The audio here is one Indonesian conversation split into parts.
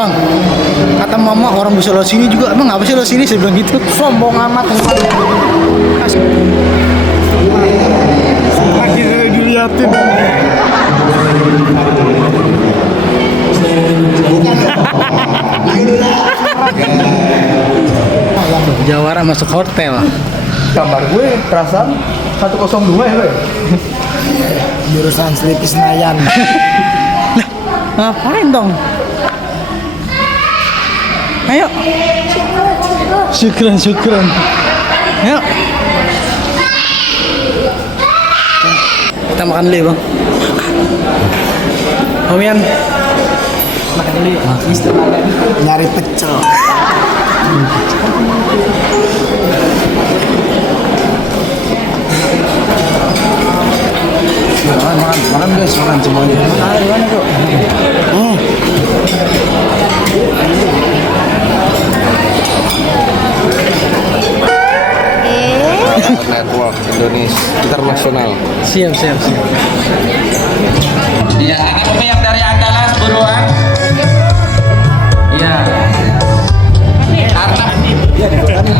Bang, kata mama orang bisa lewat sini juga. Emang ngapa sih lewat sini? Saya bilang gitu. Sombong amat. Lagi diliatin. Jawara masuk hotel. Kamar gue perasaan 102 ya, gue. Jurusan Sleepy Senayan. Lah, ngapain dong? Ayo. Syukran. Ayo. Kita makan dulu ya, Bang. Om Yan. Makan dulu ya. Nyari pecel. Makan guys, makan semuanya. Gimana kok? Network Indonesia Internasional. Siap. Ya, ini yang dari Andalas buruan. Iya. Karena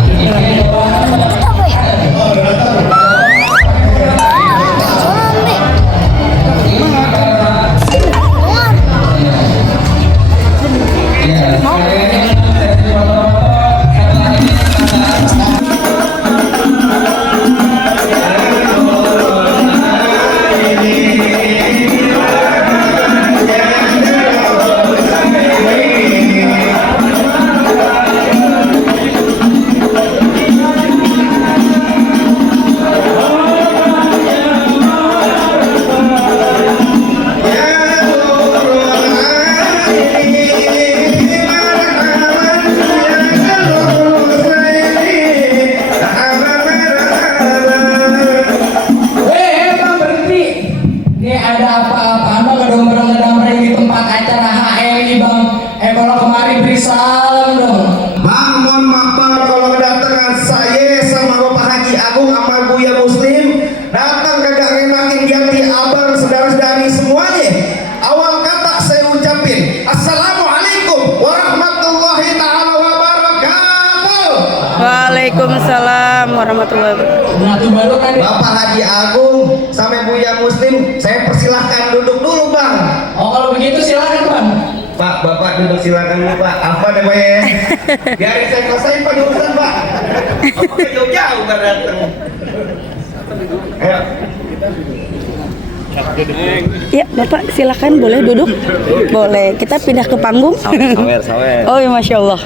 Waalaikumsalam warahmatullahi wabarakatuh. Bapak Haji Agung sampai Buya Muslim, saya persilahkan duduk dulu, Bang. oh kalau begitu silakan Bang. Pak, Bapak duduk silakan dulu, Pak. Apa deh, Pak ya? Biarin saya selesai Pak urusan, Pak. Apa jauh-jauh Pak datang. Ayo. Ya Bapak silakan boleh duduk. Boleh. Kita pindah ke panggung. Sawer. Oh ya Masya Allah.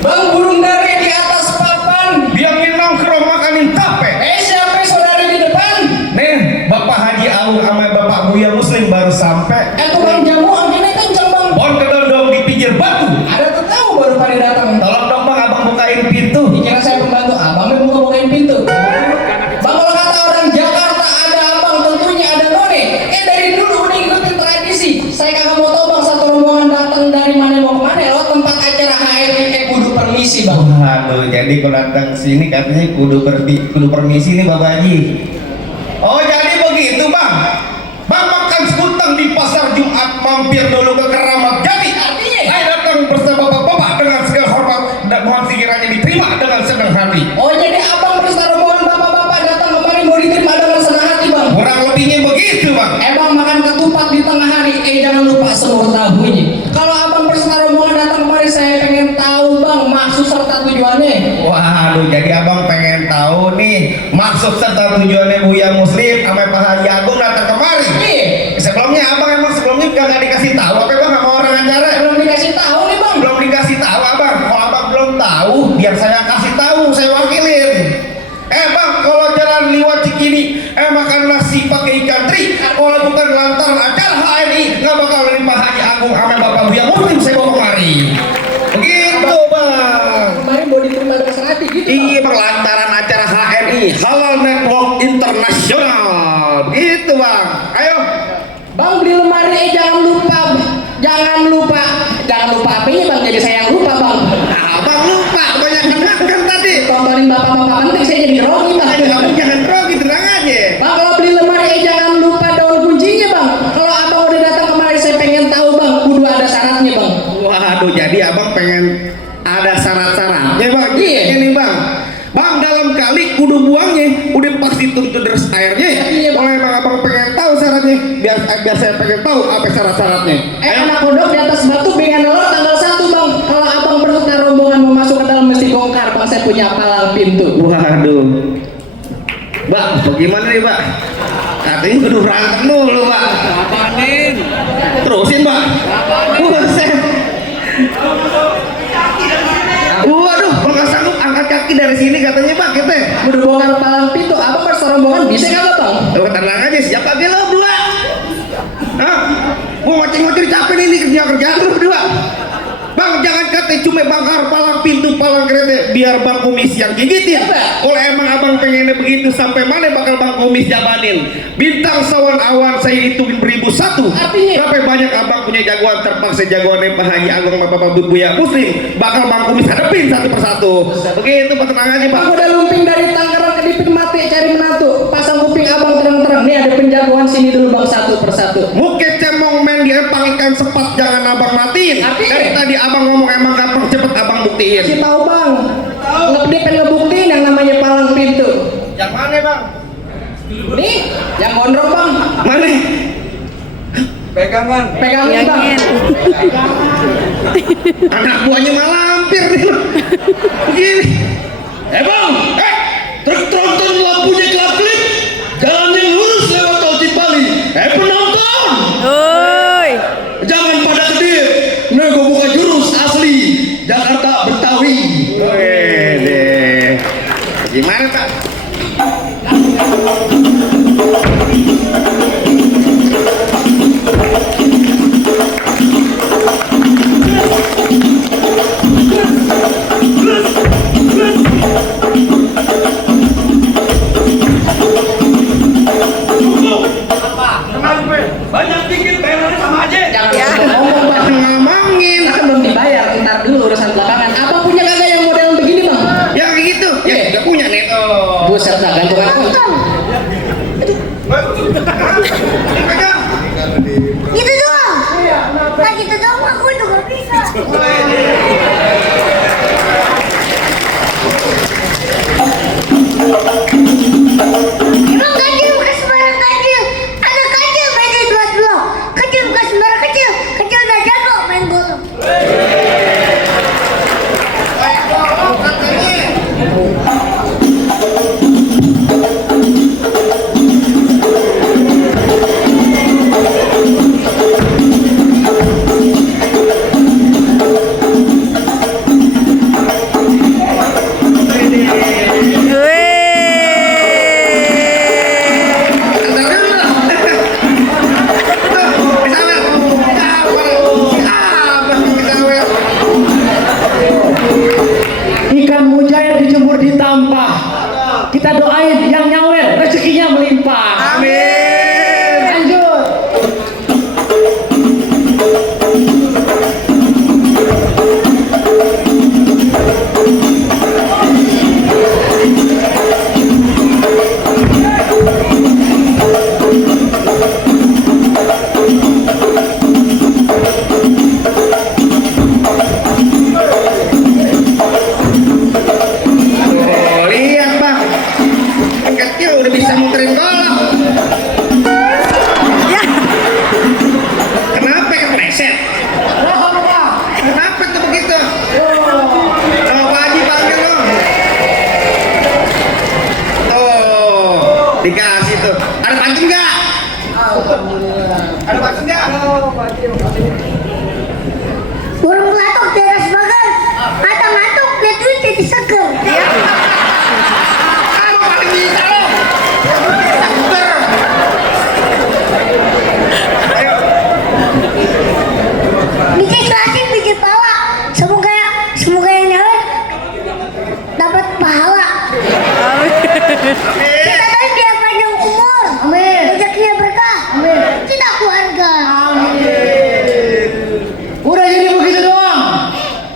Bang, burung dari di atas papan. Biangin nongkrong makanin tape. Siapa saudara di depan? Nih, Bapak Haji Agung sama Bapak Buya Muslim baru sampai. Tukang jamu anginnya kencang Bang. Bon kedondong di pinggir batu. Ada tahu baru pada datang. Tolong dong Bang, Abang bukain pintu. Dikira saya pembantu abang yang bukain pintu. Bang, kalau kata orang Jakarta ada abang tentunya ada none. Dari dulu udah ikutin tradisi. Saya kagak mau tahu Bang, satu rombongan datang dari mana mau kemana lewat tempat acara HRI kudu permisi Bang. Aduh, jadi kalau datang sini katanya kudu permisi nih Bapak Haji. Oh, jadi begitu Bang. Bang makan sekutang di pasar Jumat, mampir dulu ke Keramat Jati. Artinya? Saya datang bersama Bapak dengan segala hormat dan mohon sekiranya diterima dengan senang hati. Oh, jadi abang bersama rombongan bapak-bapak datang kemari mau diterima dengan senang hati Bang. Kurang lebihnya begitu Bang. Emang makan ketupat di tengah hari, jangan lupa semur tahunya. Kalau abang bersama rombongan datang kemari, saya pengen tahu Bang maksud serta tujuannya. Waduh, jadi abang pengen tahu nih maksud serta tujuannya Buya Muslim sama Pak Haji Agung datang kemari. Iya. Sebelumnya abang emang sebelumnya nggak dikasih tahu apa Bang sama orang acara? Belum dikasih tahu nih Bang. Belum dikasih tahu abang. Kalau abang belum tahu, biar saya kasih tahu, saya wakilin. Bang, kalau jalan liwat Cikini, makan nasi pakai ikan teri. Kalau bukan lantaran acara HRI, nggak bakal dari Pak Haji Agung sama Bapak Buya Muslim saya bawa kemari. Begitu Bang. Kemarin mau diterima dengan senang hati gitu. Iya Bang, lantaran acara HRI Halal Network Internasional. Begitu Bang. Ayo. Bang, beli lemari jangan lupa. Jangan lupa apanya Bang, jadi saya yang lupa Bang. Abang lupa, kebanyakan makan tadi. Tontonin bapak-bapak penting, saya jadi grogi Bang. Jangan grogi, tenang aja. Bang, kalau beli lemari jangan lupa daun kuncinya Bang. Kalau abang udah datang kemari, saya tahu apa syarat-syaratnya. Anak kodok di atas batu dengan nelor tanggal 1 bang. Kalau abang berdua dan rombongan mau masuk ke dalam mesti bongkar bang. Saya punya palang pintu. Waduh, Mbak, bagaimana nih Mbak? Katanya kudu berantem dulu Mbak. Terusin Mbak. Buset. Waduh, kalau nggak sanggup angkat kaki dari sini katanya Pak kita. Udah bongkar palang pintu. Abang berserombongan bisa nggak bang? Tenang aja, siapa aja lo berdua? Hah? Mau ngoceh-ngoceh capek nih kerja-kerjaan lo berdua. Bang, jangan kata cuma bangkar palang pintu, palang kereta, biar Bang Kumis yang gigitin. Kalau emang abang pengennya begitu, sampai mana bakal Bang Kumis jabanin? Bintang sawan awan saya hitungin 1001. Artinya? Berapa banyak abang punya jagoan terpaksa jagoan Pak Haji Agung Bapak Buya Muslim, bakal Bang Kumis hadapin satu persatu. Begitu, Pak, tenang aja Pak. Aku udah lumping dari Tangerang ke Dipin mati cari menantu. Pasang kuping abang terang-terang. Nih ada penjagoan sini dulu bang satu persatu. Mungkin cemong main di empang ikan sepat, jangan abang matiin. Artinya? Dari tadi abang ngomong emang gampang, cepet abang buktiin. Si tahu bang. Ngedip ngebuktiin yang namanya palang pintu. Yang mana Bang? Nih, yang gondrong bang. Mana? Pegangin bang. Yang Anak buahnya malah hampir nih. Begini. Bang, tertonton lampunya kelap-kelip. Jalan yang lurus lewat tol Cipali. Penonton, Oi. jangan pada kedip. Nih gua buka jurus asli Jakarta Betawi. Wede. Gimana Pak? Banyak dikit bayarnya sama aja. Jangan Ya. ngomong bang. Ngomongin. Kita kan belum dibayar. Ntar dulu urusan belakangan. Abang punya kagak yang model begini bang? Ya kayak gitu. Ya nggak punya nih. Buset dah gantungan kunci. Pegang. Gitu doang. Nah gitu doang aku juga bisa. Emang kecil bukan sembarang kecil. Ada kecil main di 2 kecil bukan sembarang kecil. Kecil udah jago main bola. Ikan mujair dijemur di tampah. Kita doain yang nyawer rezekinya melimpah. Amin. Lanjut. Oh, lihat Bang. Yang kecil udah bisa muterin bola. Ya. Kenapa kepleset? Kenapa tuh begitu? Sama Pak Haji panggil dong. Tuh, dikasih tuh. Ada pancing nggak? Ada pancing nggak? Burung pelatuk di atas pagar. Mata matuk lihat duit jadi seger. Kamu paling bisa loh. Ayo. Bikin klasik bikin pahala. Semoga yang nyawa dapat pahala. Amin. Kita doain biar panjang umur. Amin. Rezekinya berkah. Amin. Kita keluarga. Udah jadi begitu doang.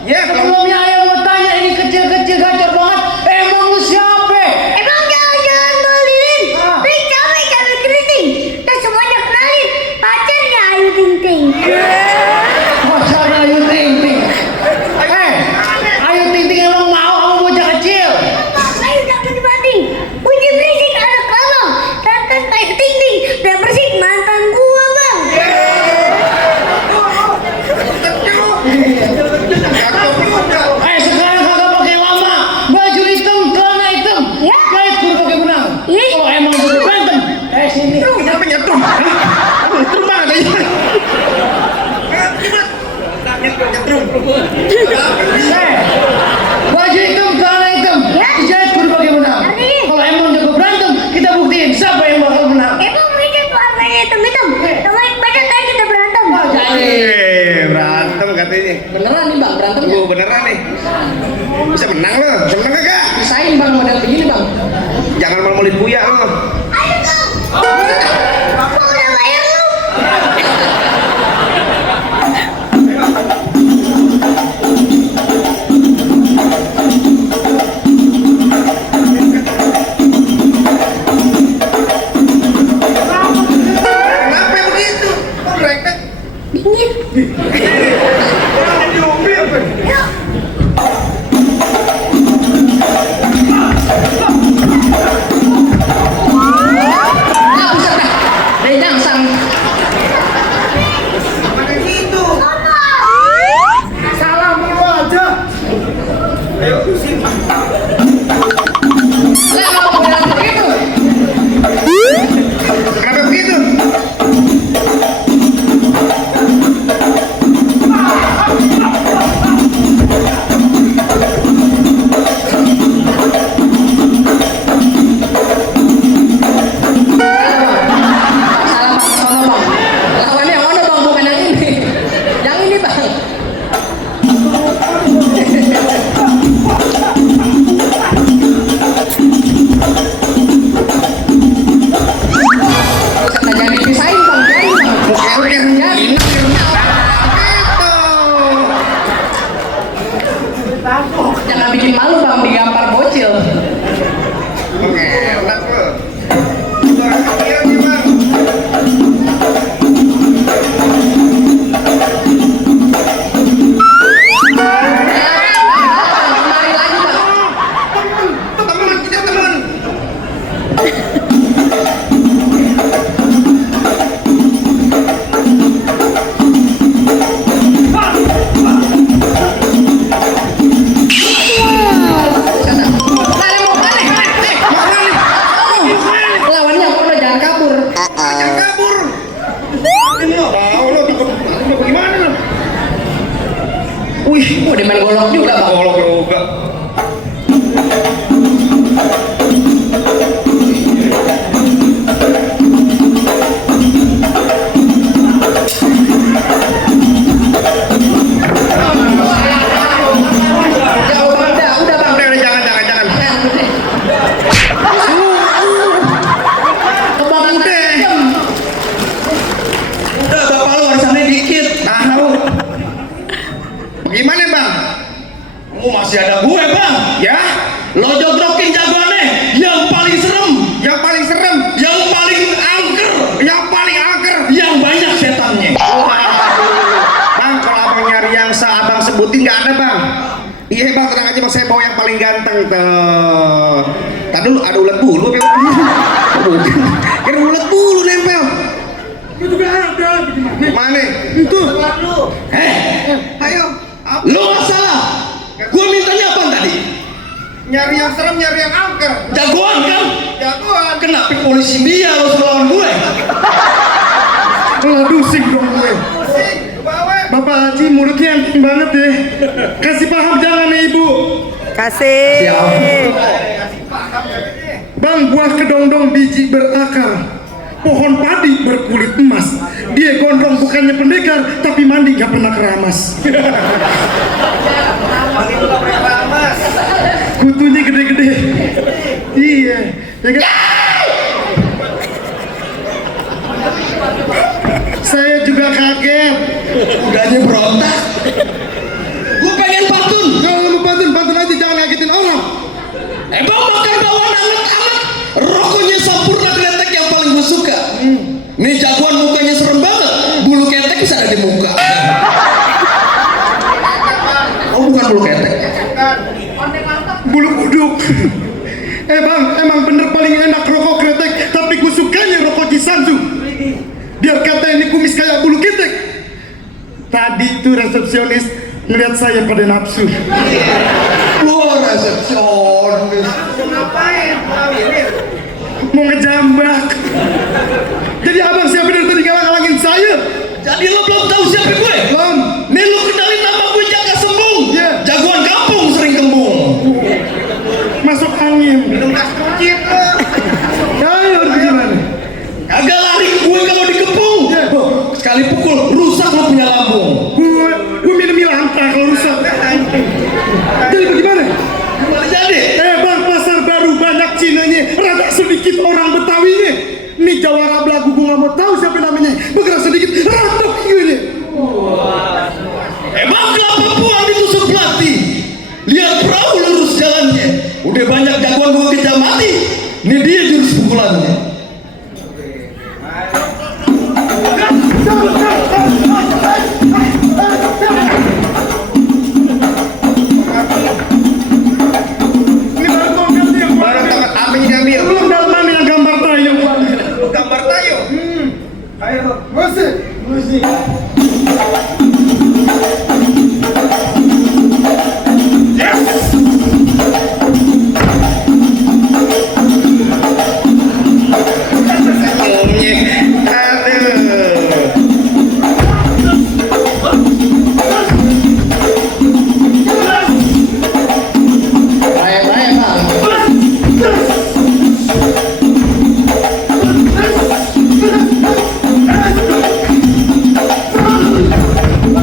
Ya, kalau Sebelumnya ayah mau tanya ini kecil-kecil gacor banget. Emang lu siapa? Emang jalan-jalan melilin, Ah. beli cabai keriting, dan semuanya kenalin pacarnya Ayu Ting Ting. Pacarnya Ayu Ting Ting. Baju hitam, celana hitam, dijahit berbagai menang. Kalau emang jago berantem, kita buktiin siapa yang bakal menang. Emang mijit warnanya hitam-hitam. Teman baca tadi kita berantem. Berantem katanya. Beneran nih bang, berantemnya. Oh beneran nih. Bisa menang lo, bisa menang kagak? Pisahin bang model begini bang. Jangan mal-malin Buya lo. Ayo kau. Aku udah bayar lu. Kenapa begitu? Kok rektek? Dingin. Orang diumbil apa? Yuk. Nah, buset dah. Dari nyangsang. Mana gitu? Salah lu aja. Ayo sini. Lah, apa modelan begitu? Kenapa begitu? Salah bang, sono bang. Lawannya yang mana bang, bukan yang ini. Yang ini bang. Buset, jangan dipisahin bang, jangan bang. Oke. Jangan bikin malu bang, digampar bocil. Oke, enak lo. Iya nih bang. Kemari lagi bang. Temen kita temen. Lawannya apa udah jangan kabur. Jangan kabur. Ini lo tahu lo takut lo bagaimana lo? Wih, udah main golok juga bang. Golok juga. Jauh bang, udah bang. Udah jangan. Kebang tajam. Udah bapak lo warisannya dikit. Tahu. Bagaimana bang? Oh masih ada gue bang. Ya? Lo jogrokin jagoannya yang paling serem, Yang paling serem, yang paling angker, yang paling angker. yang banyak setannya. Bang, kalau abang nyari yang abang sebutin nggak ada bang. Iya bang, tenang aja bang, saya bawa yang paling ganteng tuh. Tadi dulu ada ulat bulu, Bel. Bukan, kira ulat bulu nempel. Itu juga ada. Mana? Itu. Ayo. Lo nggak salah. Gue mintanya apa tadi? Nyari yang serem, nyari yang angker. Jagoan kan? Jagoan. Kenapa polisi dia lo lawan gue? Lah pusing dong gue. Pusing, bawa. Bapak Haji mulutnya enteng banget deh. Kasih paham jangan nih ibu. Kasih. Bang, buah kedongdong biji berakar. Pohon padi berkulit emas. Dia gondrong bukannya pendekar, tapi mandi gak pernah keramas. Kutunya gede-gede. Iya. Ya kan? Saya juga kaget. Udahnya berontak. Gue pengen pantun. Kalau mau pantun aja, jangan ngagetin orang. Emang makan bawang anget-anget. Rokoknya Sampurna Kretek yang paling gue suka. Nih jagoan mukanya serem banget. Bulu ketek bisa ada di muka. Oh bukan bulu ketek. Bulu kuduk. Bang, emang bener paling enak rokok kretek, tapi gue sukanya rokok Jisansu. Biar kata ini kumis kayak bulu ketek. Tadi tuh resepsionis ngeliat saya pada nafsu. Wah resepsionis. Ngapain? Mau ngejambak. Jadi abang siapa dari tadi ngalang-ngalangin saya? Jadi lo belum tahu siapa gue? Belum. Nih lo kenalin nama gue Jaka punya lambung. Gue milih angka kalau rusak. Jadi bagaimana? Gimana jadi? Bang, pasar baru banyak Cinanya, rada sedikit orang Betawinya. Nih jawara belagu gue nggak mau tahu siapa namanya. Bergerak sedikit, rata pinggirnya. Emang kelapa puang ditusuk pelatih. Lihat perahu lurus jalannya. Udah banyak jagoan gue kejar mati. Ini dia jurus pukulannya. Ini baru kau ngerti yang Baru tangan apa yang diambil? belum dalam mana yang gambar tayo. Gambar tayo. Ayo, musik. Baik-baik bang.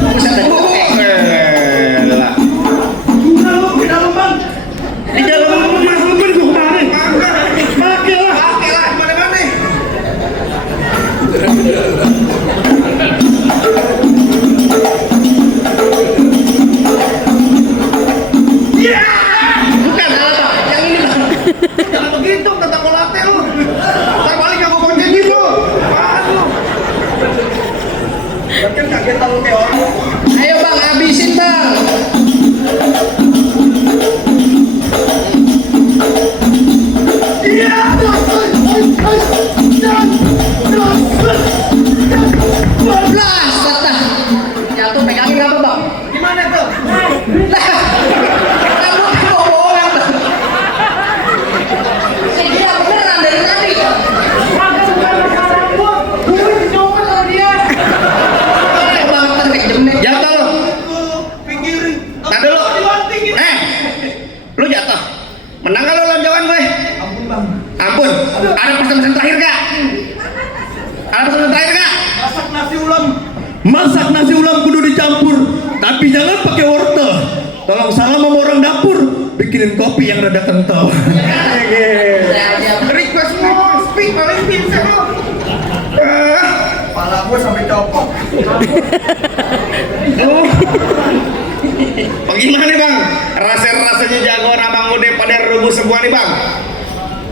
Buset dah. Di dalam bang. Di dalam masuk gue gue kemarin. Pakai lah. Oke lah, mana-mana. Bukan salah bang. Yang ini bang. Jangan begitu, tentang kolate lu. Ntar balik gak mau bonceng gitu. Apaan lu? Kan kaget lu kayak orang. Ayo bang, habisin bang. Blas, kata. Jatuh pegangin apa bang? Gimana tuh? Lah, kamu bohongan bang. Saya kira beneran dari tadi. Eh bang, tadi jemnek. Jatuh lu. Pinggirin. Tadi lu. Lu jatuh. Menang gak lu lawan jawan gue? Ampun bang. Ampun. Ada pesan-pesan terakhir gak? Ada pesan terakhir gak? Masak nasi ulam kudu dicampur, tapi jangan pakai wortel. Tolong salam sama orang dapur, bikinin kopi yang rada kental. Request more speak paling bisa lu. Pala gue sampai copot. Bagaimana nih bang? Rasa-rasanya jagoan abang udah pada rubuh semua nih bang.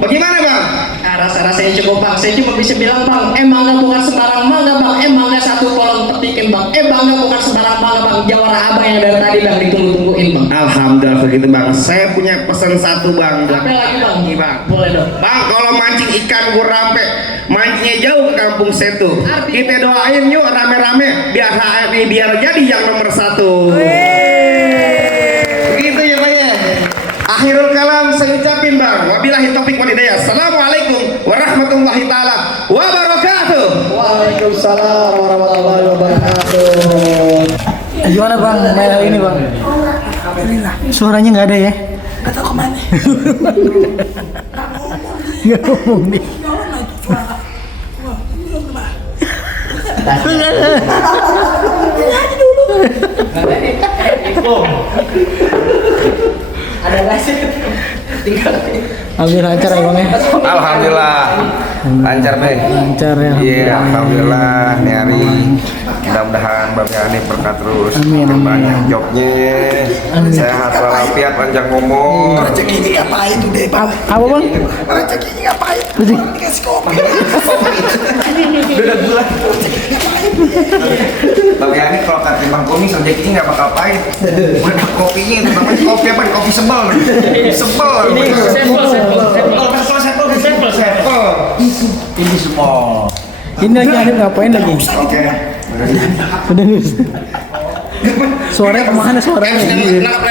Bagaimana bang? Rasa-rasanya cukup bang. Saya cuma bisa bilang bang, mangga bukan sembarang mangga bang. Mangga satu kolom petikin bang. Mangga bukan sembarang mangga bang. Jawara abang yang dari tadi bang ditunggu-tungguin bang. Alhamdulillah begitu bang. Saya punya pesan satu bang. Apa lagi bang? Nih bang. Boleh dong. Bang, kalau mancing ikan gurampe, mancingnya jauh ke kampung Setu. Kita doain yuk rame-rame biar jadi yang nomor 1. Begitu ya bang ya. Akhirul kalam saya ucapin bang. Wabillahi taufik wal hidayah. Assalamualaikum warahmatullahi taala wabarakatuh. Waalaikumsalam warahmatullahi wabarakatuh. Gimana bang, main hari ini bang? Suaranya nggak ada ya? Gak tau kemana. Nggak ngomong nih. Ada nasi? Tinggal. Alhamdulillah lancar ya bang ya? Alhamdulillah lancar deh. Lancar ya. Iya, alhamdulillah nih hari mudah-mudahan Bang Yani berkat terus. Amin, amin. Banyak jobnya, sehat walafiat, panjang umur. Rezeki ini ngapain tuh deh bang? Apa bang? Rezeki ini ngapain? Dikasih kopi. Beda bulan. Bang Yani kalau kata Bang Kumis rezekinya nggak bakal pahit. Udah kopinya itu namanya kopi apa? Kopi sebel. Sebel. Sampel. Ini semua. Ini lagi Hanif ngapain lagi? Oke. Udah nih. Suaranya kemana suaranya?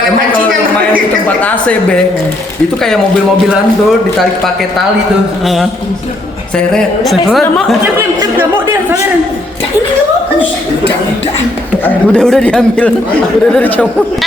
Emang kalau main di tempat AC be, itu kayak mobil-mobilan tuh ditarik pakai tali tuh. Seret. Gak mau, Tep gak mau dia, sabaran. Ini gak mau. Udah diambil. Udah dicopot.